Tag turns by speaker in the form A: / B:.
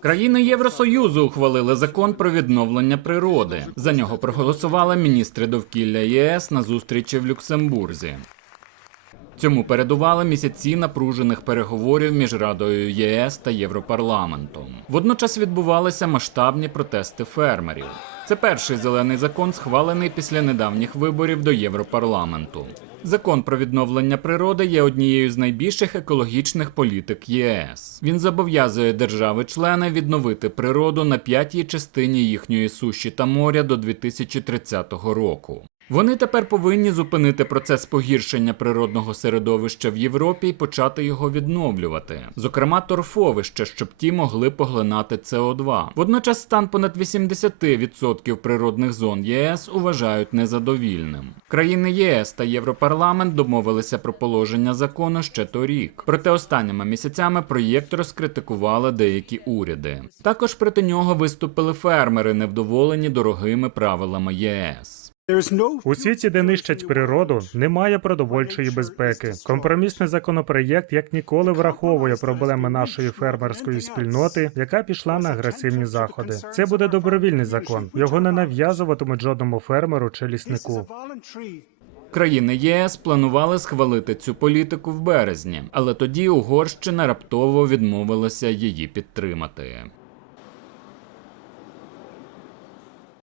A: Країни Євросоюзу ухвалили закон про відновлення природи. За нього проголосували міністри довкілля ЄС на зустрічі в Люксембурзі. Цьому передували місяці напружених переговорів між Радою ЄС та Європарламентом. Водночас відбувалися масштабні протести фермерів. Це перший зелений закон, схвалений після недавніх виборів до Європарламенту. Закон про відновлення природи є однією з найбільших екологічних політик ЄС. Він зобов'язує держави-члени відновити природу на п'ятій частині їхньої суші та моря до 2030 року. Вони тепер повинні зупинити процес погіршення природного середовища в Європі і почати його відновлювати, зокрема торфовище, щоб ті могли поглинати СО2. Водночас стан понад 80% природних зон ЄС вважають незадовільним. Країни ЄС та Європарламент домовилися про положення закону ще торік. Проте останніми місяцями проєкт розкритикували деякі уряди. Також проти нього виступили фермери, невдоволені дорогими правилами ЄС.
B: У світі, де нищать природу, немає продовольчої безпеки. Компромісний законопроєкт як ніколи враховує проблеми нашої фермерської спільноти, яка пішла на агресивні заходи. Це буде добровільний закон. Його не нав'язуватимуть жодному фермеру чи ліснику.
A: Країни ЄС планували схвалити цю політику в березні, але тоді Угорщина раптово відмовилася її підтримати.